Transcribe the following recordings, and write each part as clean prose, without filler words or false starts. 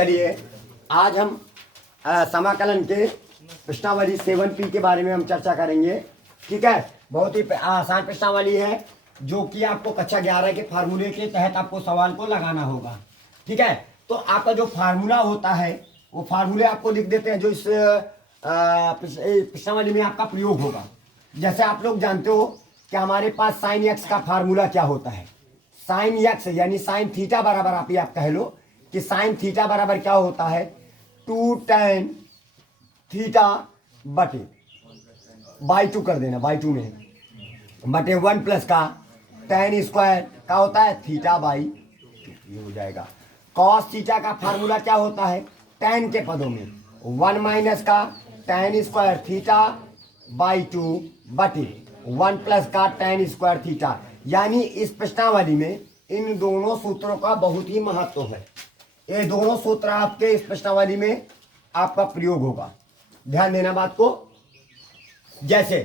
चलिए आज हम समाकलन के प्रश्नावली 7P के बारे में हम चर्चा करेंगे। ठीक है, बहुत ही आसान प्रश्नावली है जो कि आपको कक्षा 11 के फार्मूले के तहत आपको सवाल को लगाना होगा। ठीक है, तो आपका जो फार्मूला होता है वो फार्मूले आपको लिख देते हैं जो इस प्रश्नावली में आपका प्रयोग होगा। जैसे आप लोग जानते हो कि हमारे पास साइन एक्स का फार्मूला क्या होता है। साइन एक्स यानी साइन थीटा बराबर आप कह लो कि साइन थीटा बराबर क्या होता है 2 tan थीटा बटे बाई 2 कर देना, बाई 2 में बटे 1 प्लस का tan स्क्वायर का होता है थीटा बाई 2, ये हो जाएगा। कॉस थीटा का फार्मूला क्या होता है tan के पदों में 1 माइनस का tan स्क्वायर थीटा बाई 2 बटे 1 प्लस का tan स्क्वायर थीटा। यानी इस प्रश्नावली में इन दोनों सूत्रों का बहुत ही महत्व है। ये दोनों सूत्र आपके इस प्रश्नावली में आपका प्रयोग होगा, ध्यान देना बात को। जैसे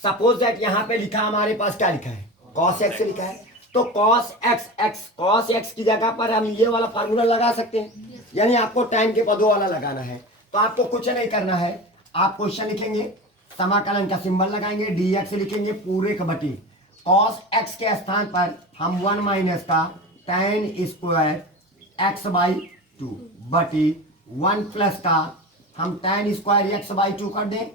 सपोज दैट यहाँ पे लिखा हमारे पास क्या लिखा है cos x लिखा है, तो cos x की जगह पर हम ये वाला फार्मूला लगा सकते हैं। यानी आपको tan के पदों वाला लगाना है, तो आपको कुछ नहीं करना है। आप क्वेश्चन लिखेंगे, समाकलन का सिंबल लगाएंगे, dx लिखेंगे पूरे का बटी cos x के स्थान पर हम 1 माइनस का tan स्क्वायर x बाई 2 बटी 1 प्लस का हम tan स्क्वायर x बाई 2 कर दें,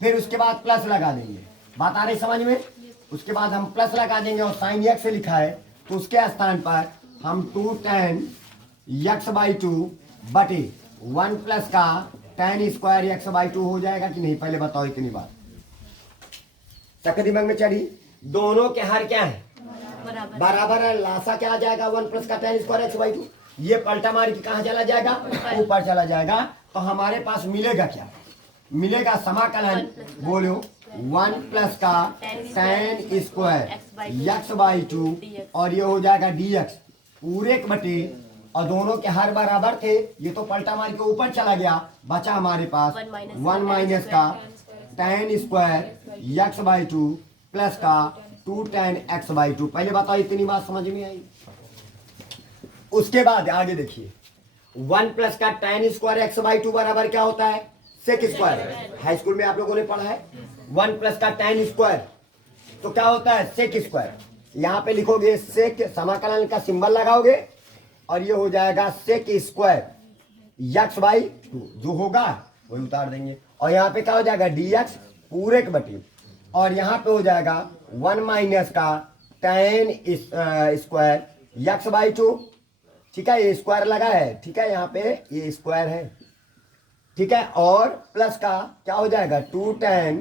फिर उसके बाद प्लस लगा देंगे। बात आ रही समझ में? उसके बाद हम प्लस लगा देंगे और साइन x लिखा है तो उसके स्थान पर हम 2 tan x बाई 2 बटे 1 प्लस का tan स्क्वायर x बाई 2 हो जाएगा कि नहीं? पहले बताओ इतनी बात सबके दिमाग में चढ़ी। दोनों के हर क्या है बराबर है, लासा क्या आ जाएगा 1 प्लस का tan स्क्वायर x बाई 2। ये पलटा मार के कहाँ चला जाएगा? ऊपर चला जाएगा। तो हमारे पास मिलेगा क्या? मिलेगा समाकलन बोलो 1 प्लस का tan स्क्वायर x बाई 2 और ये हो जाएगा dx पूरे के बटे, और दोनों के हर बराबर थे, ये तो पलटा मार के ऊपर चला गया, बचा हमारे पास 1 माइनस का tan square x by 2 plus का 2 tan x बाई 2। पहले बताओ इतनी बात समझ में आई? उसके बाद आगे देखिए 1 प्लस का tan स्क्वायर x बाई 2 बराबर क्या होता है सेक स्क्वायर। हाई स्कूल में आप लोगों ने पढ़ा है 1 प्लस का tan स्क्वायर तो क्या होता है सेक स्क्वायर। यहाँ पे लिखोगे सेक, समाकलन का सिंबल लगाओगे और ये हो जाएगा सेक स्क्वायर x बाई 2, जो होगा वही उतार देंगे, और यहाँ पे क्या हो जाएगा dx पूरे के बटे, और यहाँ पे हो जाएगा 1 माइनस का tan स्क्वायर x बाई 2। ठीक है, ये स्क्वायर लगा है, ठीक है, यहाँ पे ये स्क्वायर है, ठीक है, और प्लस का क्या हो जाएगा 2 tan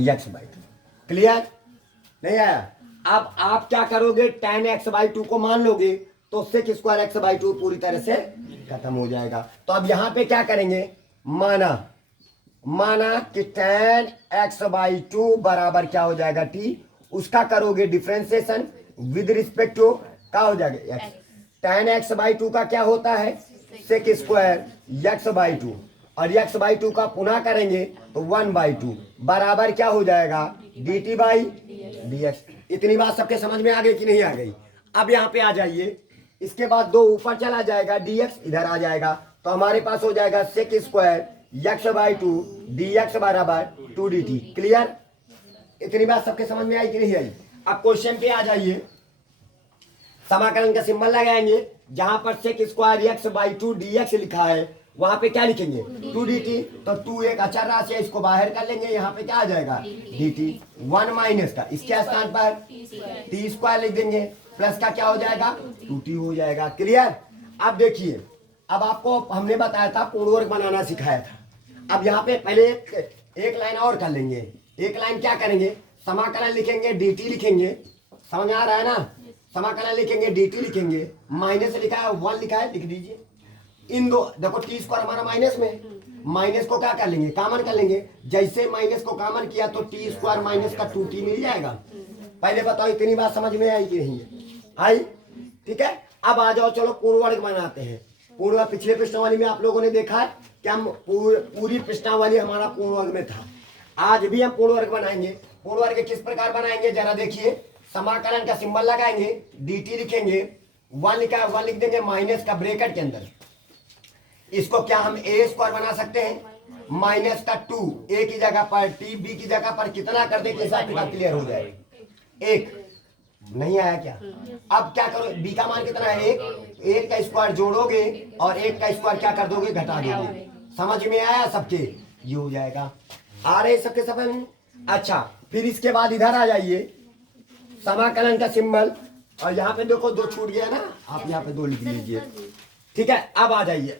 x बाई 2। क्लियर नहीं आया? अब आप क्या करोगे tan x बाई 2 को मान लोगे तो सेक स्क्वायर x बाई 2 पूरी तरह से खत्म हो जाएगा। तो अब यहाँ पे क्या करेंगे, माना कि tan x बाई 2 बराबर क्या हो जाएगा t, उसका करोगे डिफरेंशिएशन विद रिस्पेक्ट टू क्या हो जाएगा x। tan x बाई 2 का क्या होता है सेक स्क्वायर x बाई 2, और x बाई 2 का पुनः करेंगे तो 1 बाई 2 बराबर क्या हो जाएगा dt बाई dx। इतनी बात सबके समझ में आ गई कि नहीं आ गई? अब यहाँ पे आ जाइए, इसके बाद 2 ऊपर चला जाएगा dx इधर आ जाएगा, तो हमारे पास हो जाएगा sec square x by 2 dx बराबर 2 dt। क्लियर? इतनी बात सबके समझ में आई कि नहीं आई? अब क्वेश्चन पे आ जाइए, समाकलन का सिंबल लगाएंगे, जहां पर sec square x by 2 dx लिखा है वहां पे क्या लिखेंगे 2 dt, तो 2 एक अचर राशि है, इसको बाहर कर लेंगे, यहाँ पे क्या आ जाएगा dt। 1 माइनस का इसके स्थान पर t स्क्वायर लिख देंगे, प्लस का क्या हो जाएगा 2t हो जाएगा। क्लियर? अब देखिए, अब आपको हमने बताया था पूर्ण वर्ग बनाना सिखाया था। अब यहाँ पे पहले एक लाइन और कर लेंगे। एक लाइन क्या करेंगे, समाकलन लिखेंगे dt लिखेंगे, समझ आ रहा है ना? समाकलन लिखेंगे dt लिखेंगे, माइनस लिखा है 1 लिखा है लिख दीजिए। इन दो देखो t स्क्वायर हमारा माइनस में, माइनस को क्या कर लेंगे कॉमन कर लेंगे, जैसे माइनस को कॉमन किया तो t स्क्वायर माइनस का 2t मिल जाएगा। पहले बताओ इतनी बात समझ में आई कि नहीं आई? ठीक है, अब आ जाओ चलो पूर्ण वर्ग बनाते हैं। पूर्ण पिछले प्रश्नावली में आप लोगों ने देखा है कि हम पूरी प्रश्नावली हमारा पूर्ण वर्ग में था। आज भी हम पूर्ण वर्ग बनाएंगे। पूर्ण वर्ग किस प्रकार बनाएंगे जरा देखिए, समाकलन का सिंबल लगाएंगे dt लिखेंगे वन लिखा है, वन लिख देंगे माइनस का ब्रैकेट के अंदर। इसको क्या हम ए स्क्वायर बना सकते हैं, माइनस का 2 ए की जगह पर टी, बी की जगह पर कितना कर दे, कैसा क्लियर हो जाए, एक। नहीं आया क्या? अब क्या करो, बी का मान कितना है, एक का स्क्वायर जोड़ोगे और एक का स्क्वायर क्या कर दोगे, घटा दोगे। समझ में आया सबके? ये हो जाएगा। आ रहे सबके समझ में? अच्छा, फिर इसके बाद इधर आ जाइए, समाकलन का सिंबल, और यहाँ पे देखो 2 छूट गया ना, आप यहाँ पे 2 लिख लीजिए। ठीक है, अब आ जाइए,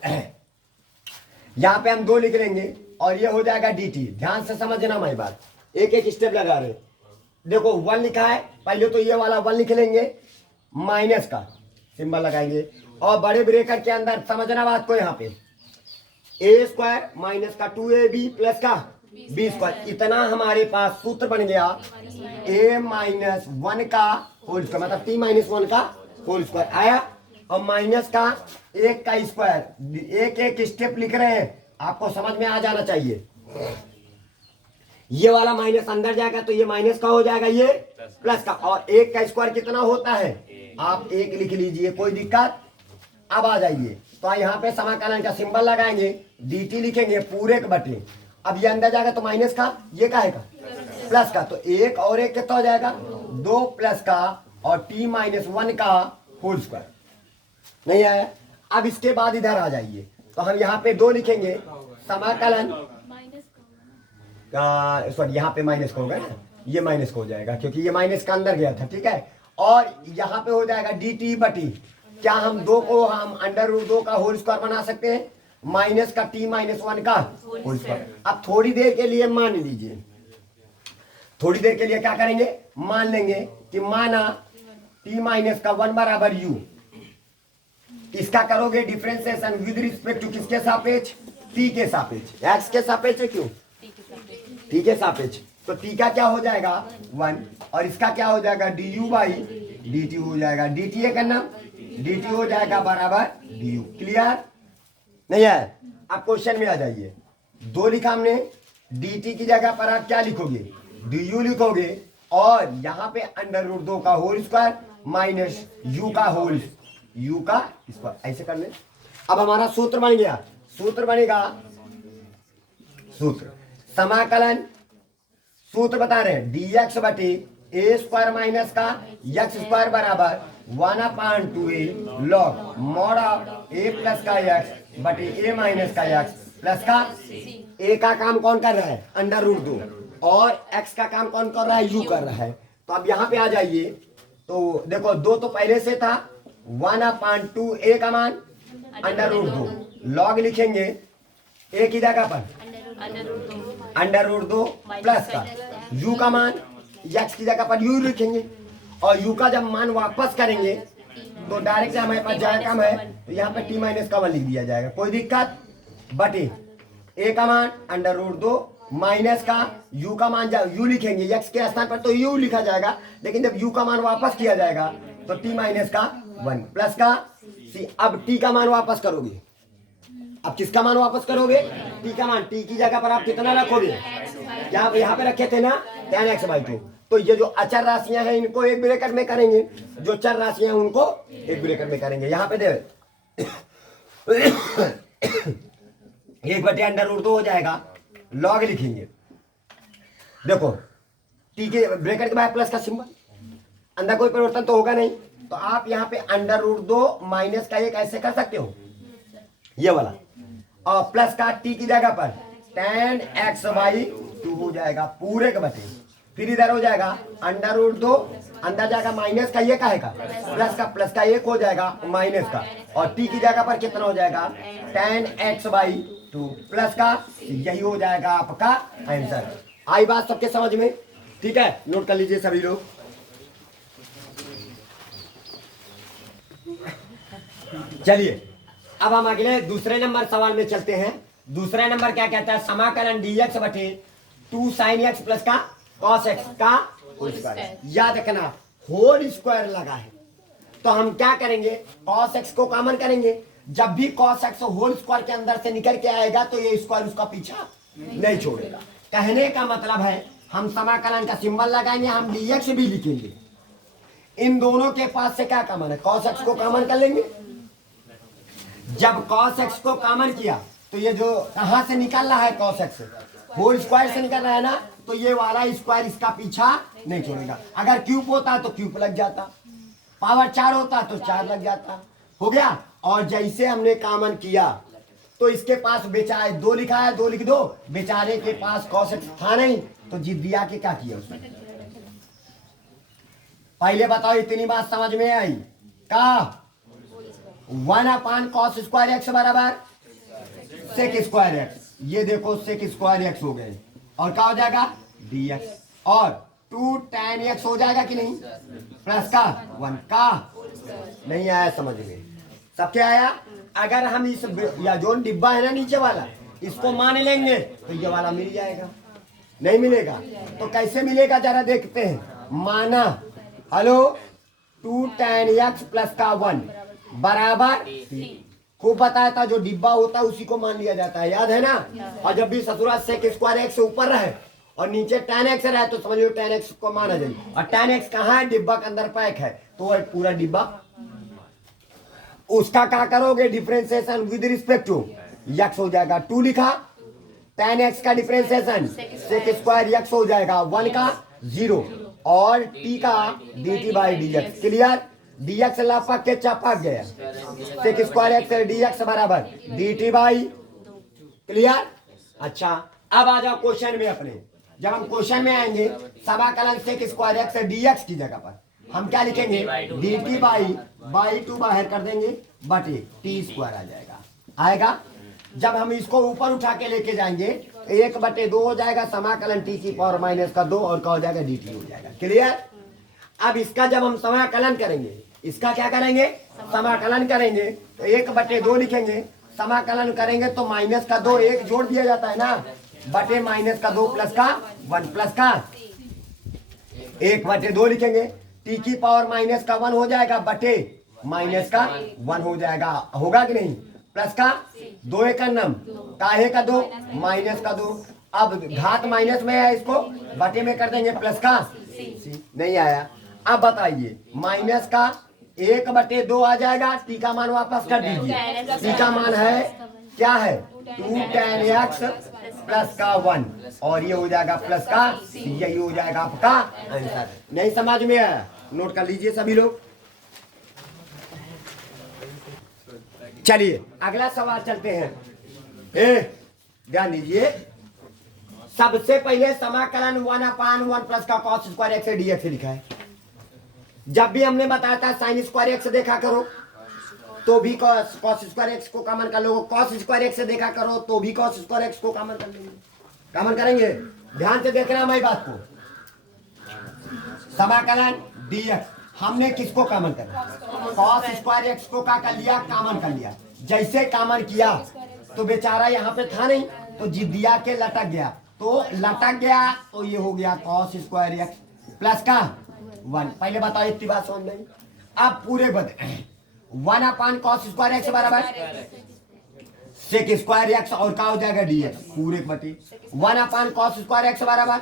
यहाँ पे हम 2 लिख लेंगे और ये हो जाएगा dt। ध्यान से समझना मेरी बात, एक एक स्टेप लगा रहे। देखो 1 लिखा है, पहले तो ये वाला 1 लिख लेंगे, माइनस का सिंबल लगाएंगे और बड़े ब्रैकेट के अंदर समझना बात को, यहाँ पे ए स्क्वायर माइनस का 2ab प्लस का बी स्क्वायर, इतना हमारे पास सूत्र बन गया a माइनस 1 का होल स्क्वायर, मतलब t माइनस 1 का होल स्क्वायर आया, और माइनस का 1 का स्क्वायर। एक एक स्टेप लिख रहे हैं, आपको समझ में आ जाना चाहिए। ये वाला माइनस अंदर जाएगा तो ये माइनस का हो जाएगा, ये प्लस का, और 1 का स्क्वायर कितना होता है, आप 1 लिख लीजिए, कोई दिक्कत। अब आ जाइए, तो यहाँ पे समाकलन का सिंबल लगाएंगे, dt लिखेंगे पूरे के बटे। अब ये अंदर जाएगा तो माइनस का, ये का है का प्लस का, तो 1 और 1 कितना हो जाएगा, 2 प्लस का और t माइनस 1 का होल स्क्वायर। नहीं आया? अब इसके बाद इधर आ जाइए, तो हम यहाँ पे 2 लिखेंगे, समाकलन सॉरी यहाँ पे माइनस का होगा ना, ये माइनस का हो जाएगा क्योंकि ये माइनस का अंदर गया था। ठीक है, और यहाँ पे हो जाएगा dt बटी, क्या हम 2 को हम अंडर रूट 2 का होल स्क्वायर बना सकते हैं, माइनस का t माइनस 1 का होल स्क्वायर। अब थोड़ी देर के लिए मान लीजिए, थोड़ी देर के लिए क्या करेंगे, मान लेंगे कि माना t माइनस का 1 बराबर u, इसका करोगे डिफरेंशिएशन विद रिस्पेक्ट टू किसके सापेक्ष, t के सापेक्ष, x के सापेक्ष है, क्यों t के सापेक्ष, तो t का क्या हो जाएगा 1 और इसका क्या हो जाएगा du बाई dt हो जाएगा, dt है करना, dt हो जाएगा बराबर du। क्लियर नहीं है? अब क्वेश्चन में आ जाइए, 2 लिखा हमने, dt की जगह पर आप क्या लिखोगे, du लिखोगे, और यहाँ पे अंडर रूट 2 का होल स्क्वायर माइनस u का होल, u का स्क्वायर, ऐसे कर ले। अब हमारा सूत्र बन गया, सूत्र बनेगा, सूत्र समाकलन सूत्र बता रहे हैं, dx बटे ए स्क्वायर माइनस का x स्क्वायर बराबर 1/2a log mod of a plus का x बटे a माइनस का x प्लस का a का काम कौन कर रहा है, अंडर रूट 2, और x का काम कौन कर रहा है, u कर रहा है। तो अब यहाँ पे आ जाइए, तो देखो 2 तो पहले से था, 1/2a का मान अंडर रूट 2 लॉग लिखेंगे a की जगह पर अंडर रूट 2 प्लस का u का मान, x की जगह पर u लिखेंगे, और u का जब मान वापस करेंगे तो डायरेक्ट हमारे पास जगह कम है, तो यहाँ पे t माइनस का 1 लिख दिया जाएगा, कोई दिक्कत। बटे a का मान अंडर रूट 2 माइनस का u का मान, जब u लिखेंगे x के स्थान पर तो u लिखा जाएगा, लेकिन जब u का मान वापस किया जाएगा तो t माइनस का 1 प्लस का c। अब t का मान वापस करोगे, अब किसका मान वापस करोगे, t का मान, t की जगह पर आप कितना रखोगे, यहाँ पे रखे थे ना tan x/2, तो ये जो अचर राशियां हैं इनको एक ब्रैकेट में करेंगे, जो चर राशियां हैं उनको एक ब्रैकेट में करेंगे। यहाँ पे दे 1/√2 हो जाएगा, लॉग लिखेंगे, देखो t के ब्रैकेट के बाद प्लस का सिंबल, अंदर कोई परिवर्तन तो होगा नहीं, तो आप यहाँ पे √2 माइनस का 1 ऐसे कर सकते हो, ये वाला, और प्लस का t की जगह पर tan x/2 हो जाएगा पूरे के बटे, फिर इधर हो जाएगा √2 अंदर जाएगा माइनस का, ये का है का प्लस का 1 हो जाएगा माइनस का, और t की जगह पर कितना हो जाएगा tan x/2 प्लस का, यही हो जाएगा आपका आंसर। आई बात सबके समझ में? ठीक है, नोट कर लीजिए सभी लोग। चलिए अब हम अगले दूसरे नंबर सवाल में चलते हैं। दूसरा नंबर क्या कहता है, समाकलन dx बटे 2 sin x प्लस का cos x का होल स्क्वायर। याद रखना होल स्क्वायर लगा है, तो हम क्या करेंगे, cos x को कॉमन करेंगे, जब भी cos x होल स्क्वायर के अंदर से निकल के आएगा तो ये स्क्वायर उसका पीछा नहीं छोड़ेगा। कहने का मतलब है हम समाकलन का सिंबल लगाएंगे, हम dx भी लिखेंगे, इन दोनों के पास से क्या कॉमन है, cos x को कॉमन कर लेंगे। जब cos x को कॉमन किया तो ये जो कहां से निकल रहा है cos x होल स्क्वायर से निकल रहा है ना, तो ये वाला स्क्वायर इसका पीछा नहीं छोड़ेगा। अगर क्यूब होता तो क्यूब लग जाता, पावर 4 होता तो 4 लग जाता, हो गया। और जैसे हमने कॉमन किया तो इसके पास बेचारे 2 लिखा है, 2 लिख दो, बेचारे के पास cos x था नहीं तो जिद्दिया के क्या किया उसने। पहले बताओ इतनी बात समझ में आई का 1/cos स्क्वायर x बराबर sec स्क्वायर x, ये देखो sec स्क्वायर x हो गए और क्या हो जाएगा dx, और 2 tan x हो जाएगा कि नहीं, प्लस का 1 का। नहीं आया समझ में, सबके आया। अगर हम इस या जो डिब्बा है ना नीचे वाला, इसको मान लेंगे तो ये वाला मिल जाएगा, नहीं मिलेगा तो कैसे मिलेगा जरा देखते हैं। माना हेलो 2 tan x प्लस का 1 बराबर, खूब बताया था जो डिब्बा होता है उसी को मान लिया जाता है, याद है ना। और जब भी ससुरा sec स्क्वायर x से ऊपर रहे और नीचे tan x रहे तो समझ लो tan x को माना जाए, और tan x कहाँ है, डिब्बा के अंदर पैक है, तो वह पूरा डिब्बा उसका क्या करोगे differentiation with respect to x हो जाएगा 2 लिखा, tan x का डिफरेंशिएशन sec स्क्वायर x हो जाएगा 1 का 0, और t का dt by dx, clear. dx लापा के चापा गया, sec स्क्वायर x dx बराबर dt बाई, क्लियर। अच्छा अब आ जाओ क्वेश्चन में अपने, जब हम क्वेश्चन में आएंगे समाकलन sec स्क्वायर x dx की जगह पर हम क्या लिखेंगे, dt बाई 2 बाहर कर देंगे बटे टी स्क्वायर आ जाएगा, आएगा। जब हम इसको ऊपर उठा के लेके जाएंगे 1/2 हो जाएगा, समाकलन टी की पावर माइनस का 2 और क्या हो जाएगा dt हो जाएगा, क्लियर। अब इसका जब हम समाकलन करेंगे, इसका क्या करेंगे, समाकलन करेंगे तो 1/2 लिखेंगे, समाकलन करेंगे तो माइनस का 2 1 जोड़ दिया जाता है ना, बटे माइनस का 2 प्लस का 1 प्लस का 1/2 लिखेंगे, टी की पावर माइनस का 1 हो जाएगा बटे माइनस का 1 हो जाएगा, होगा कि नहीं, प्लस का 2 एक नम काहे का 2 माइनस का 2, अब घात माइनस में है इसको बटे में कर देंगे प्लस का c, नहीं आया। अब बताइए माइनस का 1/2 आ जाएगा, टी का मान वापस कर दीजिए, टी का मान है क्या है 2 tan x प्लस का 1, और ये हो जाएगा प्लस का c, यही हो जाएगा आपका आंसर। नहीं समझ में आया, नोट कर लीजिए सभी लोग। चलिए अगला सवाल चलते हैं, ध्यान दीजिए। सबसे पहले समाकलन 1/1 प्लस का cos स्क्वायर x dx लिखा है। जब भी हमने बताया था sin स्क्वायर x देखा करो तो भी cos स्क्वायर x को कॉमन कर लो, cos स्क्वायर x से देखा करो तो भी cos स्क्वायर x को कॉमन कर लेंगे, कॉमन करेंगे। ध्यान से देखना हमारी बात को, समाकलन dx हमने किसको कॉमन करा, cos स्क्वायर x को क्या कर लिया, कॉमन कर लिया। जैसे कॉमन किया तो बेचारा यहाँ पे था नहीं तो जिद्दिया के लटक गया, तो लटक गया तो ये हो गया cos स्क्वायर x प्लस का 1। पहले बताओ इतनी बात समझ नहीं, अब पूरे बता 1/cos स्क्वायर x बराबर sec स्क्वायर x और क्या हो जाएगा dx पूरे बटे 1/cos स्क्वायर x बराबर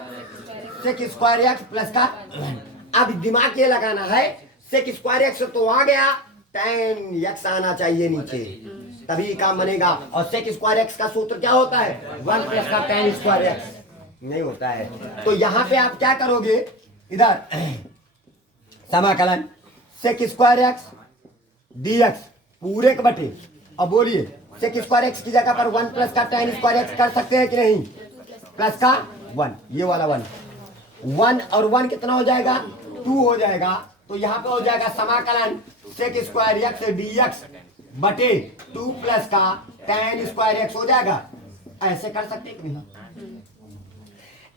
sec स्क्वायर x प्लस का 1। अब दिमाग ये लगाना है, sec स्क्वायर x तो आ गया, tan x आना चाहिए नीचे तभी काम बनेगा, और sec स्क्वायर x का सूत्र क्या होता है 1 प्लस का tan स्क्वायर x, नहीं होता है। तो यहाँ पे आप क्या करोगे, इधर समाकलन sec स्क्वायर x dx पूरे के बटे, अब बोलिए sec स्क्वायर x की जगह पर 1 प्लस का tan स्क्वायर x कर सकते हैं कि नहीं, प्लस का 1, ये वाला 1 और 1 कितना हो जाएगा 2 हो जाएगा, तो यहाँ पे हो जाएगा समाकलन sec स्क्वायर x dx बटे 2 प्लस का tan स्क्वायर x हो जाएगा। ऐसे कर सकते हैं कि नहीं,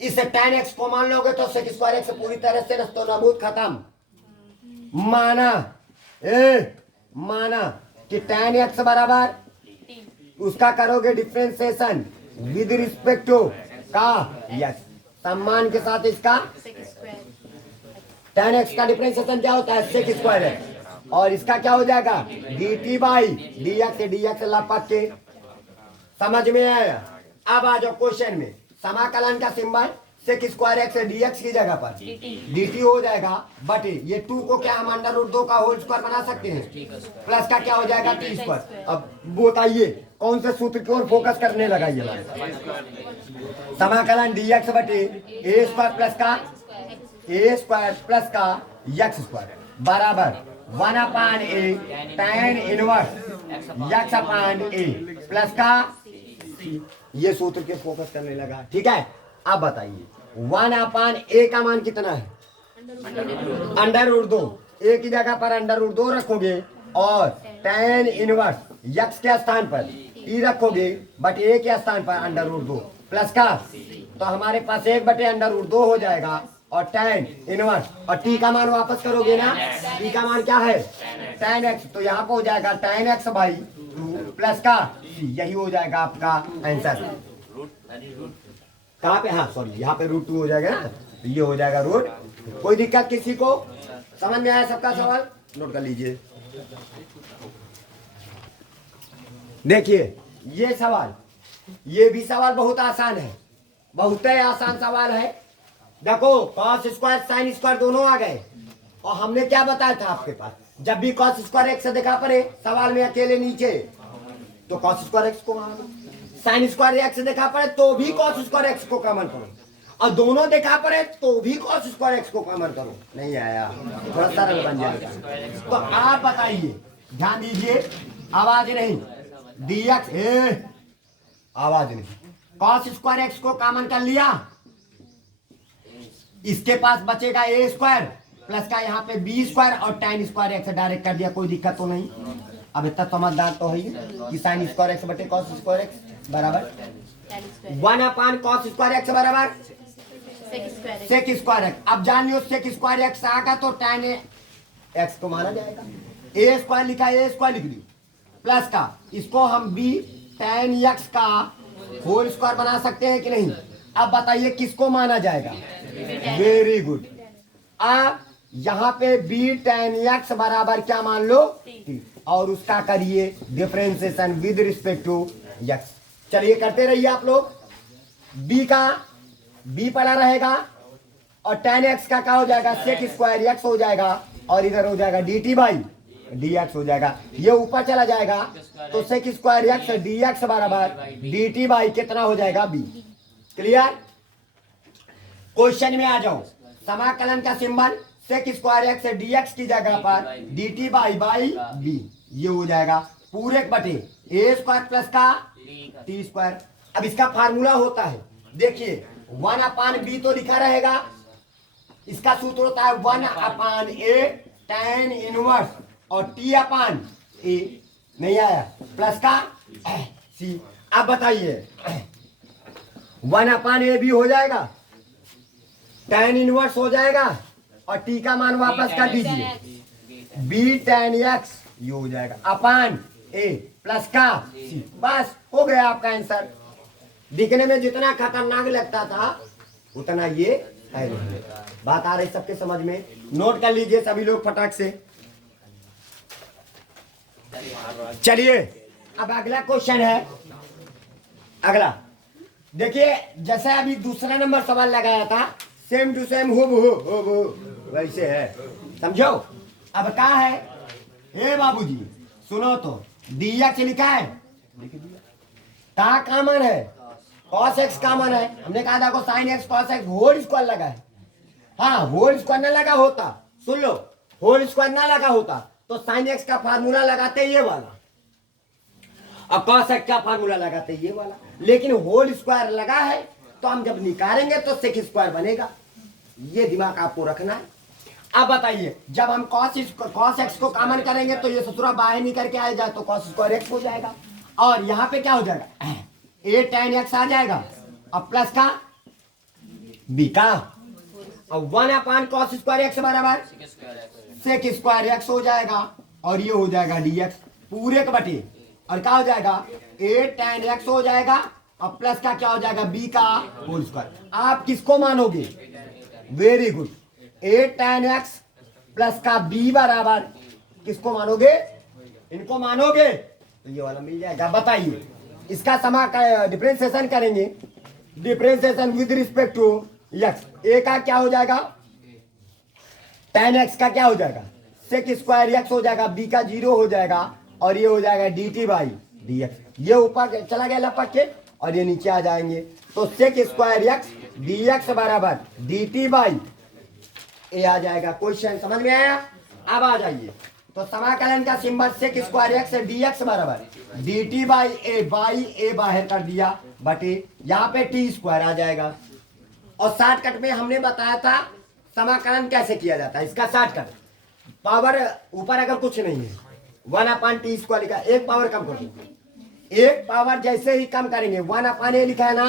इसे tan x को मान लोगे तो sec स्क्वायर x पूरी तरह से नस्तो नाबूद खत्म। माना माना कि tan x बराबर उसका करोगे डिफरेंशिएशन विद रिस्पेक्ट टू का यस, सम्मान के साथ इसका tan x का डिफरेंशिएशन क्या होता है sec स्क्वायर x, और इसका क्या हो जाएगा dt बाई dx लपक के, समझ में आया। अब आ जाओ क्वेश्चन में, समाकलन का symbol sec square x d x की जगह पर डी टी हो जाएगा, बट ये 2 को क्या हम अंडर रूट 2 का होल स्क्वायर बना सकते हैं, प्लस का क्या हो जाएगा टी स्क्वायर। अब बताइए कौन से सूत्र की ओर फोकस करने लगा ये, समाकलन डी एक्स बटे ए स्क्वायर प्लस का ए स्क्वायर प्लस का एक्स स्क्वायर बराबर 1/a tan inverse x/a plus का, ये सूत्र के फोकस करने लगा। ठीक है, अब बताइए 1/a का मान कितना है, अंडर रूट 2, ए की जगह पर अंडर रूट 2 रखोगे और tan इनवर्स x के स्थान पर e रखोगे, बट a के स्थान पर अंडर रूट 2 प्लस का, तो हमारे पास 1/√2 हो जाएगा और tan इनवर्स और t का मान वापस करोगे ना, t का मान क्या है tan x, तो यहाँ पे हो जाएगा tan x/2 प्लस का यही हो जाएगा आपका आंसर। कहाँ पे, हाँ सॉरी यहाँ पे √2 हो जाएगा ना, तो ये हो जाएगा रूट। कोई दिक्कत किसी को, समझ में आया सबका सवाल, नोट कर लीजिए। देखिए ये सवाल, ये भी सवाल बहुत आसान है, बहुत ही आसान सवाल है। देखो cos स्क्वायर sin स्क्वायर दोनों आ गए, और हमने क्या बताया था आपके पास, जब भी cos स्क्वायर एक्स दिखा पड़े सवाल में अकेले नीचे, तो cos स्क्वायर एक्स को मानो, sin स्क्वायर एक्स दिखा पड़े तो भी cos स्क्वायर एक्स को कॉमन करो, और दोनों दिखा पड़े तो भी cos स्क्वायर एक्स को कॉमन करो। नहीं आया, थोड़ा सरल बन जाएगा। तो आप बताइए, ध्यान दीजिए, आवाज नहीं, dx आवाज नहीं, cos स्क्वायर एक्स को कॉमन कर लिया, इसके पास बचेगा ए स्क्वायर प्लस का यहाँ पे बी स्क्वायर और tan स्क्वायर एक्स डायरेक्ट कर दिया, कोई दिक्कत तो नहीं। अब इतना समझदार तो है कि sin स्क्वायर एक्स बटे cos स्क्वायर एक्स बराबर 1/cos स्क्वायर एक्स बराबर सेक स्क्वायर एक्स। अब जान लियो सेक स्क्वायर एक्स आगा तो tan एक्स को माना जाएगा, ए स्क्वायर लिखा, ए स्क्वायर लिख दियो प्लस का, इसको हम b tan एक्स का होल स्क्वायर बना सकते हैं कि नहीं। अब बताइए किसको माना जाएगा, वेरी गुड। अब यहाँ पे b tan x बराबर क्या मान लो t, और उसका करिए differentiation with respect to x। चलिए करते रहिए आप लोग, b का b पड़ा रहेगा और tan x का क्या हो जाएगा सेक स्क्वायर x हो जाएगा, और इधर हो जाएगा dt बाई dx हो जाएगा, ये ऊपर चला जाएगा तो सेक स्क्वायर x dx बराबर dt बाई कितना हो जाएगा b। क्लियर, क्वेश्चन में आ जाओ, समाकलन का symbol sec square x dx की जगह पर dt बाई b, ये हो जाएगा पूरे बटे ए स्क्वायर प्लस का टी स्क्वायर। अब इसका फार्मूला होता है, देखिए 1/b तो लिखा रहेगा, इसका सूत्र होता है 1/a tan इनवर्स और t/a, नहीं आया प्लस का सी। अब बताइए 1/a भी हो जाएगा, tan इनवर्स हो जाएगा और t का मान वापस कर दीजिए, b tan x ये हो जाएगा अपान a प्लस का c, बस हो गया आपका आंसर। दिखने में जितना खतरनाक लगता था उतना ये है नहीं। बात आ रही सबके समझ में, नोट कर लीजिए सभी लोग फटाक से। चलिए अब अगला क्वेश्चन है, अगला देखिए, जैसे अभी दूसरा नंबर सवाल लगाया था, सेम टू सेम हो वैसे है, समझो। अब क्या है, हे बाबूजी सुनो तो, dx लिखा है, का कॉमन है, cos x कॉमन है, हमने कहा था को sin x cos x whole square लगा है, हाँ होल स्क्वायर ना लगा होता, सुन लो, होल स्क्वायर ना लगा होता तो sin x का फार्मूला लगाते ये वाला, अब cos x का फार्मूला लगाते ये वाला, लेकिन होल स्क्वायर लगा है तो हम जब निकालेंगे तो सेक स्क्वायर बनेगा, ये दिमाग आपको रखना है। अब बताइए, जब हम cos x को कॉमन करेंगे तो ये ससुरा बाहर निकल के आ जाए तो cos स्क्वायर x हो जाएगा, और यहाँ पे क्या हो जाएगा a tan x आ जाएगा और प्लस का b का, और 1/cos स्क्वायर x बराबर सेक स्क्वायर x हो जाएगा, और ये हो जाएगा dx पूरे के बटे, और क्या हो जाएगा a tan x हो जाएगा और प्लस का क्या हो जाएगा b का होल स्क्वायर। आप किसको मानोगे, very good, a tan x plus का b बराबर किसको मानोगे, इनको मानोगे तो ये वाला मिल जाएगा। बताइए इसका डिफरेंशिएशन करेंगे, differentiation with respect to X. A का क्या हो जाएगा, tan एक्स का क्या हो जाएगा, सेक स्क्वायर एक्स हो जाएगा, बी का 0 हो जाएगा, और ये हो जाएगा D t by D x. ये ऊपर चला गया लपक के, और ये नीचे आ जाएंगे। तो sec square x d x बराबर डी टी बाई ए आ जाएगा। क्वेश्चन समझ में आया? अब आ जाइए, तो समाकलन का symbol sec square x d x बराबर डी टी बाई ए बाहर कर दिया बटे यहाँ पे टी स्क्वायर आ जाएगा। और शॉर्टकट में हमने बताया था समाकलन कैसे किया जाता है। इसका शॉर्टकट, पावर ऊपर अगर कुछ नहीं है 1/t स्क्वायर लिखा, एक पावर कम कर दो। एक पावर जैसे ही कम करेंगे 1/a लिखा है ना,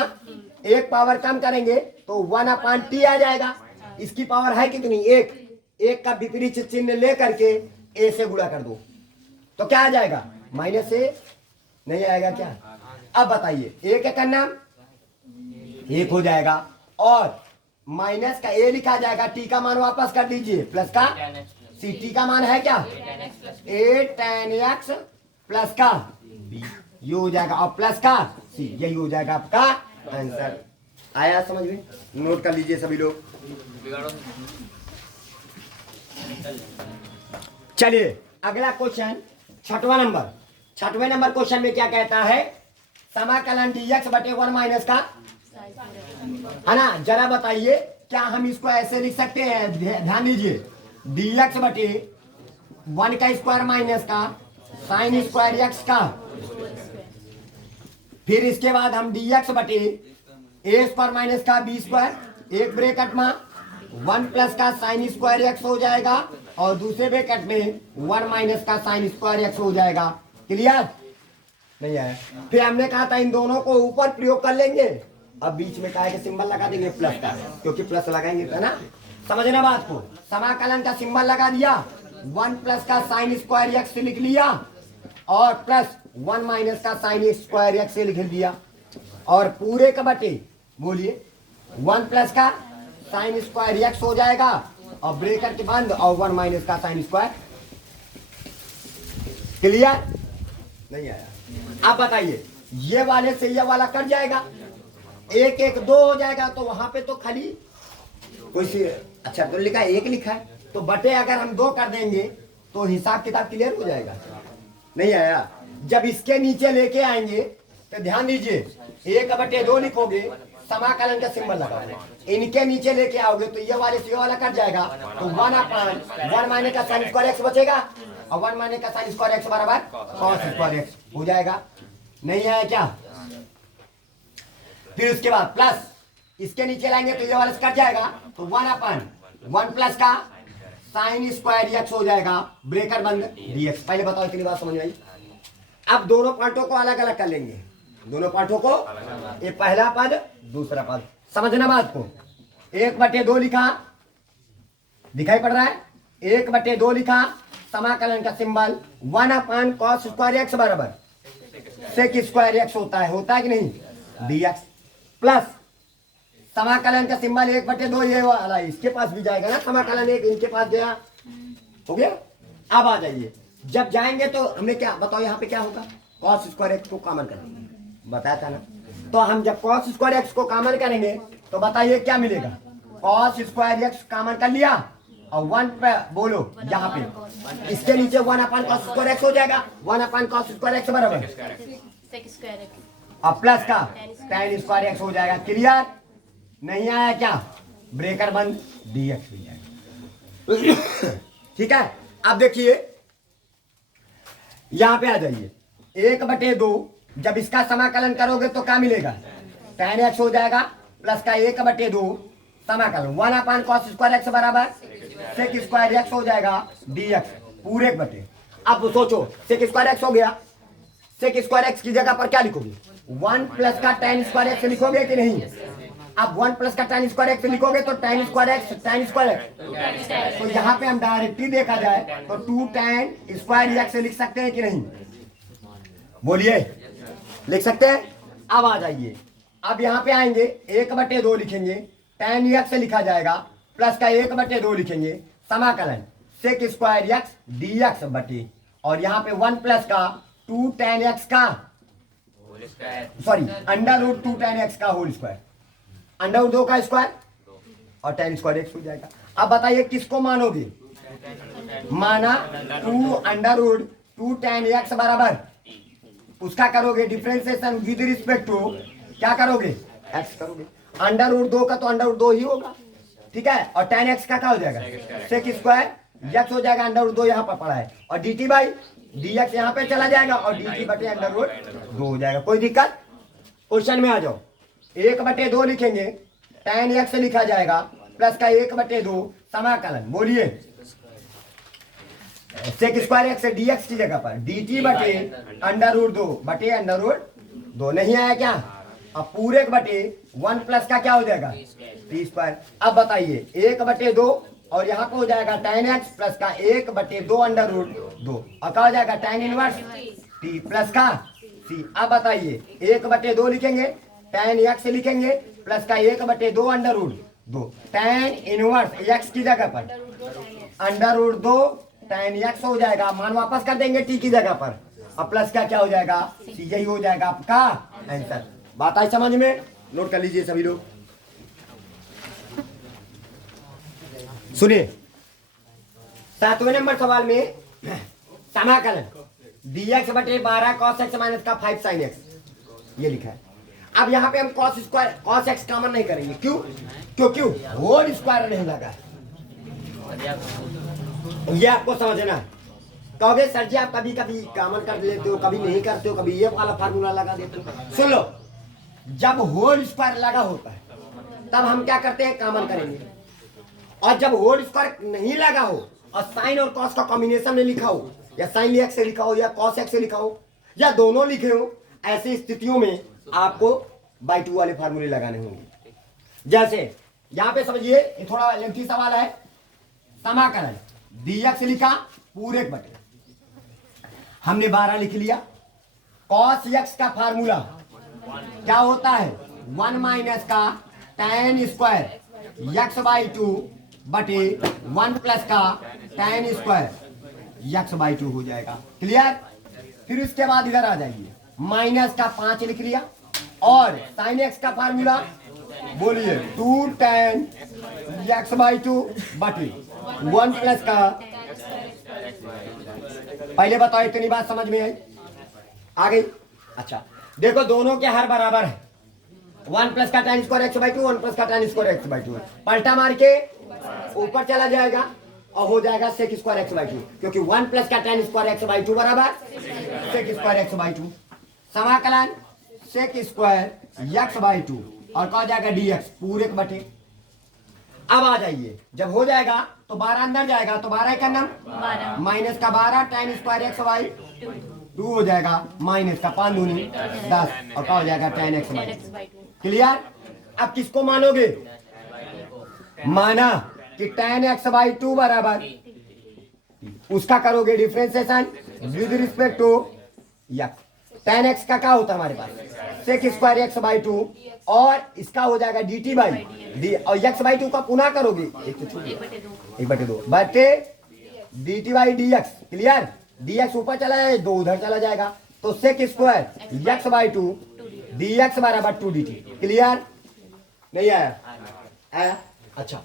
एक पावर कम करेंगे तो 1/t आ जाएगा। इसकी पावर है कितनी, एक का विपरीत चिन्ह ले करके ए से गुणा कर दो तो क्या आ जाएगा, माइनस ए नहीं आएगा क्या? अब बताइए, एक का नाम एक हो जाएगा, और माइनस का ए लिखा जाएगा, टी का मान वापस कर दीजिए, प्लस का सी, टी का मान है क्या, ए tan एक्स प्लस का बी, ये हो जाएगा, और प्लस का सी, यही हो जाएगा आपका आंसर। आया समझ में? नोट कर लीजिए सभी लोग। चलिए अगला क्वेश्चन, छठवां नंबर क्वेश्चन में क्या कहता है, समाकलन dx बटे 1 माइनस का, है ना? जरा बताइए, क्या हम इसको ऐसे लिख सकते हैं? ध्यान दीजिए, dx बटे 1 का स्क्वायर माइनस का साइन स्क्वायर x का, फिर इसके बाद हम dx बटे a स्क्वायर माइनस का b स्क्वायर, एक ब्रैकेट में 1 प्लस का साइन स्क्वायर x हो जाएगा, और दूसरे ब्रैकेट में 1 माइनस का साइन स्क्वायर x हो जाएगा। क्लियर? नहीं आया? फिर हमने कहा था इन दोनों को ऊपर प्रयोग कर लेंगे, अब बीच में का सिंबल लगा देंगे प्लस का, क्योंकि प्लस लगाएंगे है ना। समझना बात को, समाकलन का सिंबल लगा दिया, 1 प्लस का साइन स्क्वायर एक्स लिख लिया, और प्लस 1 माइनस का साइन स्क्वायर एक्स लिख दिया, और पूरे का बटे बोलिए 1 प्लस का साइन स्क्वायर एक्स हो जाएगा, और ब्रैकेट के बंद, और 1 माइनस का साइन स्क्वायर। क्लियर? नहीं आया? आप बताइए, ये वाले से ये वाला कट जाएगा, 1 1 2 हो जाएगा, तो वहां पे तो खाली कोई सी, अच्छा तो लिखा है 1 लिखा है, तो बटे अगर हम 2 कर देंगे तो हिसाब किताब क्लियर हो जाएगा। नहीं आया? जब इसके नीचे लेके आएंगे तो ध्यान दीजिए, 1 बटे 2 लिखोगे, समाकलन का सिंबल लगाओगे, इनके नीचे लेके आओगे तो ये वाले से ये वाला कट जाएगा, तो 1/1 माइनस का साइन स्क्वायर एक्स बचेगा, और 1 माइनस का साइन स्क्वायर एक्स बराबर कॉस स्क्वायर एक्स हो जाएगा। नहीं है क्या? फिर उसके बाद प्लस इसके नीचे लाएंगे तो ये वाला से कट जाएगा, तो 1/1 प्लस का साइन स्क्वायर एक्स हो जाएगा, ब्रेकर बंद dx। पहले बताओ इतनी बात समझ में आई? अब दोनों पार्टों को अलग अलग कर लेंगे, दोनों पार्टों को, ये पहला पद दूसरा पद, समझना बात को। 1 बटे 2 लिखा, दिखाई पड़ रहा है, 1 बटे 2 लिखा, समाकलन का सिंबल 1/cos स्क्वायर एक्स बराबर सेक स्क्वायर एक्स होता है कि नहीं, dx, प्लस समाकलन का सिंबल 1 बटे 2 ये वाला, इसके पास भी जाएगा ना समाकलन, एक इनके पास गया, हो गया। अब आ जाइए, जब जाएंगे तो हमें क्या बताओ, यहाँ पे क्या होगा, cos स्क्वायर एक्स को कॉमन करेंगे, बताया था ना। तो हम जब cos स्क्वायर एक्स को कॉमन करेंगे तो बताइए क्या मिलेगा, cos स्क्वायर एक्स कॉमन कर लिया, और 1 पे बोलो यहाँ पे इसके नीचे 1/cos स्क्वायर एक्स हो जाएगा, 1/cos स्क्वायर एक्स बराबर सेक स्क्वायर एक्स, और प्लस का tan स्क्वायर एक्स हो जाएगा। क्लियर? नहीं आया क्या? ब्रेकर बंद, dx भी जाएगा। ठीक है? अब देखिए यहां पे आ जाइए, 1 बटे 2 जब इसका समाकलन करोगे तो क्या मिलेगा, tan x हो जाएगा, प्लस का 1 बटे 2 समाकलन 1/cos स्क्वायर एक्स बराबर सेक स्क्वायर एक्स हो जाएगा dx पूरे बटे। अब सोचो, सेक स्क्वायर एक्स हो गया, सेक स्क्वायर एक्स की जगह पर क्या लिखोगे, 1 प्लस का tan स्क्वायर एक्स लिखोगे कि नहीं? अब 1 प्लस का tan स्क्वायर एक्स लिखोगे तो tan स्क्वायर एक्स, तो यहाँ पे हम डायरेक्टली देखा जाए तो 2 tan स्क्वायर एक्स लिख सकते हैं कि नहीं? बोलिए, लिख सकते हैं? अब आ जाइए, अब यहाँ पे आएंगे, 1 बटे 2 लिखेंगे, tan एक्स लिखा जाएगा, प्लस का 1 बटे 2 लिखेंगे, समाकलन सेक स्क्वायर एक्स dx बटे, और यहाँ पे 1 प्लस का 2 tan एक्स का, सॉरी √2 tan एक्स का होल स्क्वायर, √2 का स्क्वायर और tan स्क्वायर x हो जाएगा। अब बताइए किसको मानोगे? माना 2 अंडर रूट 2 tan x बराबर उसका करोगे डिफरेंशिएशन विद रिस्पेक्ट टू क्या करोगे? x करोगे। अंडर रूट 2 का तो अंडर रूट 2 ही होगा, ठीक है। और tan x का क्या हो जाएगा? sec स्क्वायर x हो जाएगा, अंडर रूट 2 यहाँ पर पड़ा है, और dt बाई dx यहाँ पे चला जाएगा और dt बटे अंडर रूट 2 हो जाएगा। कोई दिक्कत? क्वेश्चन में आ जाओ। 1/2 लिखेंगे, tan x लिखा जाएगा प्लस का 1/2 समाकलन, बोलिए सेक स्क्वायर एक्स dx की जगह पर dt बटे अंडर रूट 2 बटे अंडर रूट 2 नहीं आया क्या? अब पूरे बटे 1 प्लस का क्या हो जाएगा? T square. अब बताइए 1/2 और यहाँ पे हो जाएगा tan x प्लस का 1/2 अंडर रूट 2 और क्या हो जाएगा? tan इनवर्स टी प्लस का सी। अब बताइए 1/2 लिखेंगे, tan x लिखेंगे प्लस का 1/2 under root 2 tan inverse x की जगह पर अंडर रूट 2 tan x हो जाएगा, मान वापस कर देंगे t की जगह पर, अब प्लस का क्या हो जाएगा? सी। यही हो जाएगा आपका आंसर। बात आई समझ में? नोट कर लीजिए सभी लोग। सुनिए 7वें नंबर सवाल में समाकलन dx बटे 12 cos x माइनस का 5 sin x ये लिखा है। अब यहाँ पे हम cos x कॉमन नहीं करेंगे, क्यों? क्योंकि होल स्क्वायर नहीं लगा है, ये आपको समझना है। कहोगे सर जी आप कभी कभी कॉमन कर लेते हो, कभी नहीं करते हो, कभी ये वाला फार्मूला लगा देते हो। सुन लो, जब होल स्क्वायर लगा होता है तब हम क्या करते हैं? कॉमन करेंगे। और जब होल स्क्वायर नहीं लगा हो और साइन और कॉस का कॉम्बिनेशन में लिखा हो, या साइन एक्स से लिखा हो या कॉस एक्स से लिखा हो या दोनों लिखे हो, ऐसी स्थितियों में आपको बाई 2 वाले फार्मूले लगाने होंगे। जैसे यहां पे समझिए, ये थोड़ा लेंथी सवाल है। समाकलन dx लिखा पूरे बटे, हमने 12 लिख लिया। cos x का फार्मूला क्या होता है? 1 माइनस का tan स्क्वायर x बाई 2 बटे 1 प्लस का tan स्क्वायर x बाई 2 हो जाएगा। क्लियर? फिर उसके बाद इधर आ जाइए, माइनस का 5 लिख लिया और sin x का फार्मूला बोलिए 2 tan x बाई 2 बटे 1 प्लस का। पहले बताओ इतनी बात समझ में आई? आ गई? अच्छा देखो दोनों के हर बराबर है। 1 प्लस का tan square x by 2, 1 plus का tan स्क्वायर x बाई 2, पलटा मार के ऊपर चला जाएगा और हो जाएगा सेक स्क्वायर x बाई 2, क्योंकि 1 प्लस का tan स्क्वायर x बाई 2 बराबर सेक स्क्वायर x बाई 2। समाकलन सेक स्क्वायर x बाई 2 और क्या हो जाएगा? dx पूरे बटे। अब आ जाइए, जब हो जाएगा तो 12 अंदर जाएगा तो 12 का नाम माइनस का 12 tan स्क्वायर x बाई 2 हो जाएगा, माइनस का 5 दूनी 10 और क्या हो जाएगा? tan x by 2। क्लियर? अब किसको मानोगे? माना कि tan x बाई 2 बराबर उसका करोगे differentiation with respect to x। tan x का क्या होता है हमारे पास? सेक स्क्वायर x बाई 2 और इसका हो जाएगा dt बाई डी, और x बाई 2 का पुनः करोगे 1/2 बटे dt by dx। Clear? dx ऊपर चला जाए 2 उधर चला जाएगा, तो sec square x by 2 dx बराबर 2 dt। क्लियर? नहीं आया? आया? अच्छा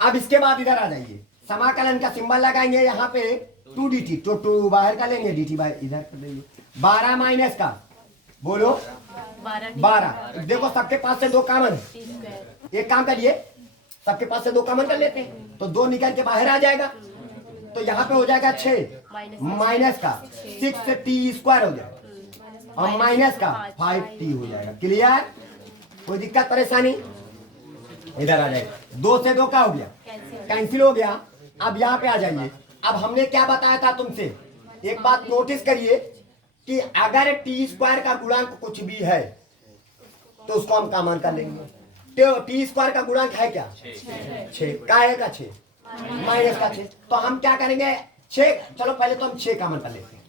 अब इसके बाद इधर आ जाइए, समाकलन का सिंबल लगाएंगे यहाँ पे 2 dt, तो 2 बाहर का लेंगे, dt बाई इधर कर देंगे। 12 माइनस का बोलो 12। देखो सबके पास से 2 कॉमन, एक काम करिए सबके पास से 2 कॉमन कर लेते हैं, तो 2 निकल के बाहर आ जाएगा, तो यहाँ पे हो जाएगा 6 माइनस का 6t स्क्वायर हो जाएगा और माइनस का 5t हो जाएगा। क्लियर? कोई दिक्कत परेशानी? इधर आ जाए, 2 से 2 क्या हो गया? कैंसिल हो गया। अब यहाँ पे आ जाइए, अब हमने क्या बताया था तुमसे, एक बात नोटिस करिए कि अगर टी स्क्वायर का गुणांक कुछ भी है तो उसको हम कॉमन कर लेंगे। तो टी स्क्वायर का गुणांक है क्या? 6 का है का 6 माइनस का 6, तो हम क्या करेंगे 6, चलो पहले तो हम 6 कॉमन कर लेते हैं,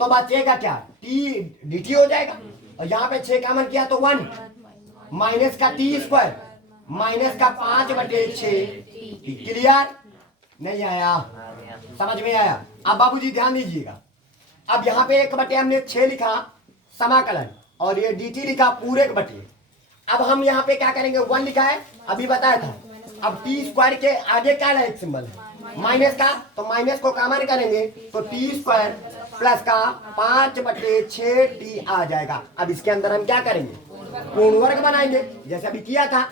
तो बचेगा क्या? टी dt हो जाएगा और यहाँ पे 6 कॉमन किया तो 1 माइनस का टी स्क्वायर माइनस का 5/6। क्लियर? नहीं आया? समझ में आया? अब बाबूजी ध्यान दीजिएगा, अब यहाँ पे 1/, हमने 6 लिखा समाकलन और ये dt लिखा पूरे बटे। अब हम यहाँ पे क्या करेंगे? 1 लिखा है, अभी बताया था अब टी स्क्वायर के आगे क्या है, एक सिंबल है माइनस का, तो माइनस को कॉमन करेंगे तो टी स्क्वायर प्लस का 5/6 आ जाएगा। अब इसके अंदर हम क्या करेंगे, पूर्ण वर्ग बनाएंगे जैसे अभी किया था।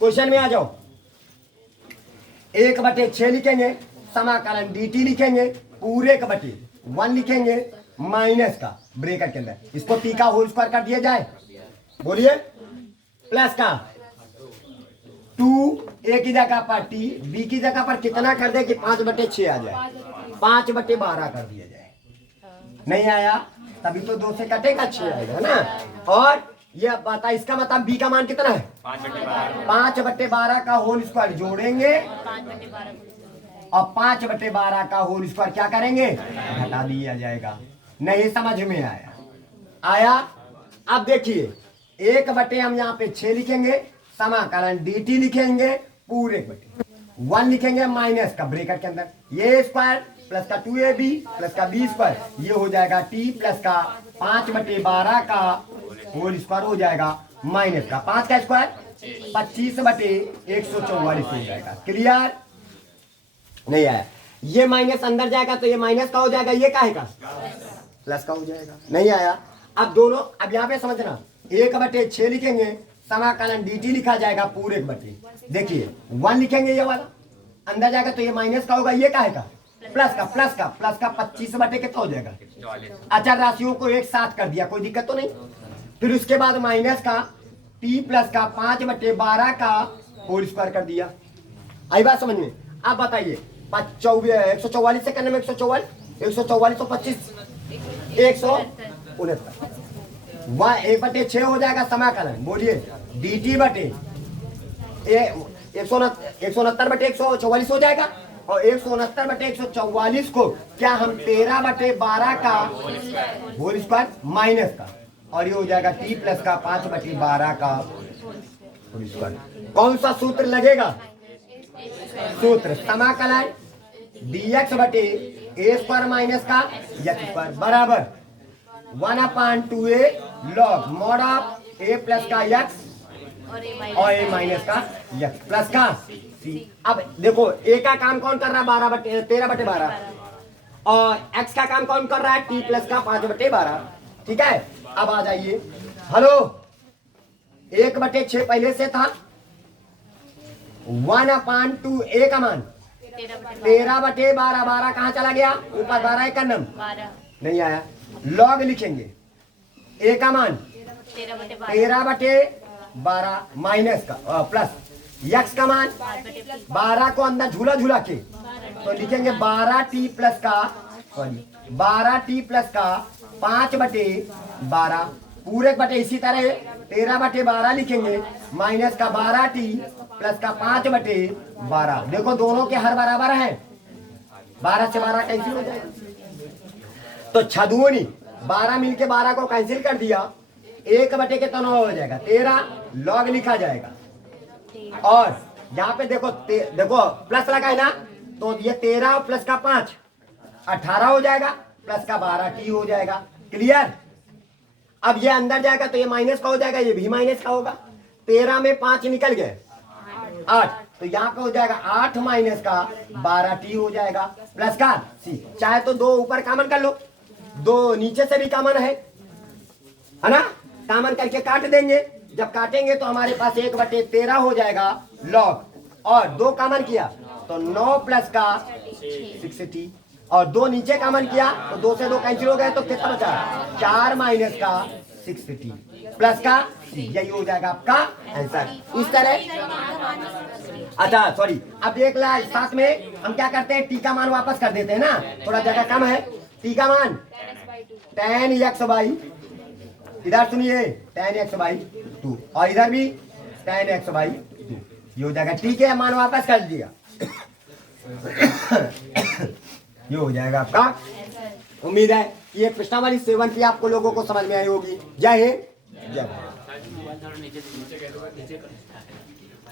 क्वेश्चन में आ जाओ, 1/6 लिखेंगे, समाकलन dt लिखेंगे, पूरे का बटे 1 लिखेंगे, माइनस का ब्रेकेट के अंदर इसको टी का होल स्क्वायर कर दिया जाए, बोलिए, प्लस का 2 ए की जगह पर टी, बी की जगह पर कितना कर दे कि 5/6 आ जाए, 5/12 कर दिया जाए। नहीं आया तभी तो 2 से कटेगा 6 आएगा ना। और ये बता, इसका मतलब बी का मान कितना है, 5/12 का होल स्क्वायर जोड़ेंगे 5/12 और 5/12 का होल स्क्वायर क्या करेंगे, घटा दिया जाएगा। नहीं समझ में आया, आया। अब देखिए 1/, हम यहाँ पे 6 लिखेंगे, समाकलन dt लिखेंगे, पूरे बटे 1 लिखेंगे, माइनस का ब्रेकेट के अंदर ये स्क्वायर प्लस का 2ab प्लस का b स्क्वायर, ये हो जाएगा t प्लस का 5/12 का होल स्क्वायर हो जाएगा, माइनस का 5 का स्क्वायर 25/144 हो जाएगा। क्लियर? नहीं आया, ये माइनस अंदर जाएगा तो ये माइनस का हो जाएगा, ये का है का प्लस का हो जाएगा। नहीं आया, अब दोनों, अब यहाँ पे समझना, 1/6 लिखेंगे, समाकलन dt लिखा जाएगा, पूरे बटे, देखिए 1 लिखेंगे, ये वाला अंदर जाएगा तो ये माइनस का होगा, ये का है का प्लस का 25/, कितना हो जाएगा, अचर राशियों को एक साथ कर दिया, कोई दिक्कत तो नहीं। फिर उसके बाद माइनस का t प्लस का 5/12 का होल स्क्वायर कर दिया। आई बात समझ में? आप बताइए 144 से करने में 144 तो 25 169, 1/6 हो जाएगा, समाकलन बोलिए dt बटे 169/144 हो जाएगा, और 169/144 को क्या हम 13/12 का होल स्क्वायर माइनस का, और ये हो जाएगा t प्लस का 5/12 का होल स्क्वायर। कौन सा सूत्र लगेगा, सूत्र समाकलन dx बटे a स्क्वायर माइनस का x स्क्वायर बराबर 1/2a log mod of a plus का x और और a माइनस का x प्लस का c। अब देखो a का काम कौन कर रहा है, 13/12, और x का काम कौन कर रहा है, t प्लस का 5/12। ठीक है, अब आ जाइए, हेलो 1/6 पहले से था, 1/2a का मान 13/12, 12 कहाँ चला गया, ऊपर 12 का नम 12 नहीं आया, लॉग लिखेंगे, a का मान 13/12 माइनस का प्लस x का मान 12 को अंदर झूला झूला के तो लिखेंगे 12t प्लस का 12t प्लस का 5/12 पूरे बटे, इसी तरह 13/12 लिखेंगे, माइनस का 12t प्लस का 5/12। देखो दोनों के हर बराबर है, 12 से 12 कैंसिल हो जाएगा, तो छदुनी 12 मिलके 12 को कैंसिल कर दिया, 1/, के तनो हो जाएगा 13, लॉग लिखा जाएगा। और यहाँ पे देखो देखो प्लस लगा है ना, तो ये 13 प्लस का 5 18 हो जाएगा, प्लस का 12t हो जाएगा। क्लियर? अब ये अंदर जाएगा तो ये माइनस का हो जाएगा, ये भी माइनस का होगा, 13 में 5 निकल गए 8, तो यहाँ पे हो जाएगा 8 माइनस का 12t हो जाएगा, प्लस का c। चाहे तो 2 ऊपर कॉमन कर लो, 2 नीचे से भी कॉमन है ना, कॉमन करके काट देंगे, जब काटेंगे तो हमारे पास 1/13 हो जाएगा लॉग, और 2 कॉमन किया तो 9 प्लस का 6t, और 2 नीचे कॉमन किया तो 2 से 2 कैंसिल हो गए, तो कितना बचा 4 माइनस का 6t प्लस का c। यही हो जाएगा आपका आंसर। इस तरह, अच्छा सॉरी, अब देख ला, साथ में हम क्या करते हैं, टी का मान वापस कर देते हैं ना, थोड़ा जगह कम है, टी का मान tan x/, इधर सुनिए tan x/2, और इधर भी tan x/2, ये हो जाएगा, ठीक है, मान वापस कर दिया ये हो जाएगा आपका। उम्मीद है कि ये प्रश्नावली 7 की आपको लोगों को समझ में आई होगी। जय हिंद, जय भारत।